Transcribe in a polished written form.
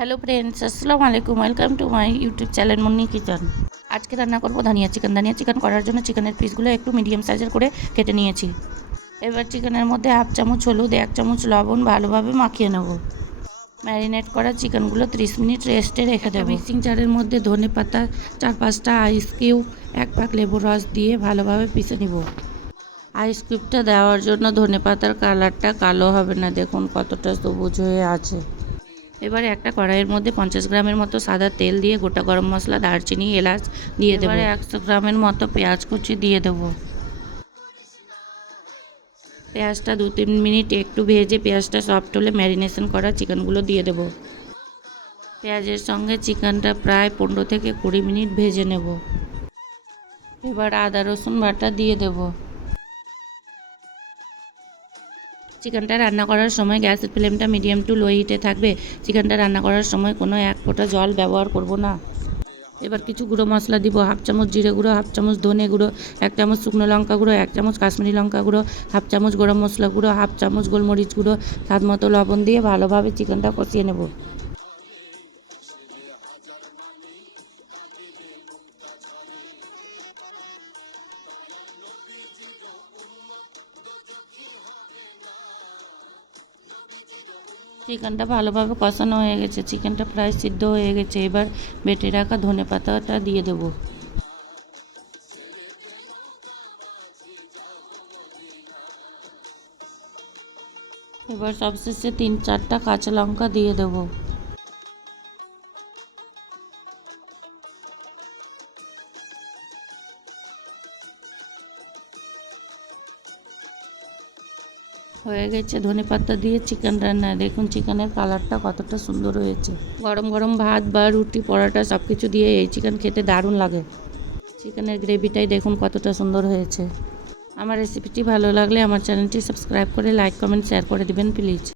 Hello friends, আসসালামু আলাইকুম। Welcome to my YouTube channel Munni kitchen. আজকে রান্না করবো ধনিয়া চিকেন করার জন্য চিকেনের পিসগুলো একটু মিডিয়াম সাইজের করে কেটে নিয়েছি। এবার চিকেনের মধ্যে হাফ চামচ হলুদ, 1 চামচ লবণ ভালোভাবে মাখিয়ে নেব। ম্যারিনেট করা চিকেনগুলো 30 মিনিট রেস্টে রেখে দেবো। মিক্সিং জারের মধ্যে ধনে পাতা, 4-5টা আইস কিউব, 1 পাক লেবুর রস দিয়ে ভালোভাবে পিষে নিব। আইস কিউবটা দেওয়ার জন্য ধনে পাতার কালারটা কালো হবে না, দেখুন কতটা সবুজ হয়ে আছে। এবারে একটা কড়াইয়ের মধ্যে 50 গ্রামের মতো সাদা তেল দিয়ে গোটা গরম মশলা, দারচিনি, এলাচ দিয়ে দেবো। এবারে 100 গ্রামের মতো পেঁয়াজ কুচি দিয়ে দেবো। পেঁয়াজটা 2-3 মিনিট একটু ভেজে পেঁয়াজটা সফট হলে ম্যারিনেশন করা চিকেনগুলো দিয়ে দেবো। পেঁয়াজের সঙ্গে চিকেনটা প্রায় 15 থেকে 20 মিনিট ভেজে নেব। এবার আদা রসুন বাটা দিয়ে দেবো। চিকেনটা রান্না করার সময় গ্যাসের ফ্লেমটা মিডিয়াম টু লো হিটে থাকবে। চিকেনটা রান্না করার সময় কোনো 1 ফোঁটা জল ব্যবহার করব না। এবার কিছু গুঁড়ো মশলা দিব। হাফ চামচ জিরে গুঁড়ো, হাফ চামচ ধনে গুঁড়ো, 1 চামচ শুকনো লঙ্কা গুঁড়ো, 1 চামচ কাশ্মীরি লঙ্কা গুঁড়ো, হাফ চামচ গরম মশলা গুঁড়ো, হাফ চামচ গোলমরিচ গুঁড়ো, স্বাদ মতো লবণ দিয়ে ভালোভাবে চিকেনটা কষিয়ে নেব। চিকেনটা ভালোভাবে কষানো হয়ে গেছে, চিকেনটা প্রায় সিদ্ধ হয়ে গেছে। এবার বেটে রাখা ধনে পাতাটা দিয়ে দেবো। এবার সবশেষে 3-4টা কাঁচা লঙ্কা দিয়ে দেবো। হয়ে গেছে ধনেপাতা দিয়ে চিকেন রান্না। দেখুন চিকেনের কালারটা কতটা সুন্দর হয়েছে। গরম গরম ভাত বা রুটি, পরোটা সব কিছু দিয়ে এই চিকেন খেতে দারুণ লাগে। চিকেনের গ্রেভিটাই দেখুন কতটা সুন্দর হয়েছে। আমার রেসিপিটি ভালো লাগলে আমার চ্যানেলটি সাবস্ক্রাইব করে লাইক, কমেন্ট, শেয়ার করে দিবেন প্লিজ।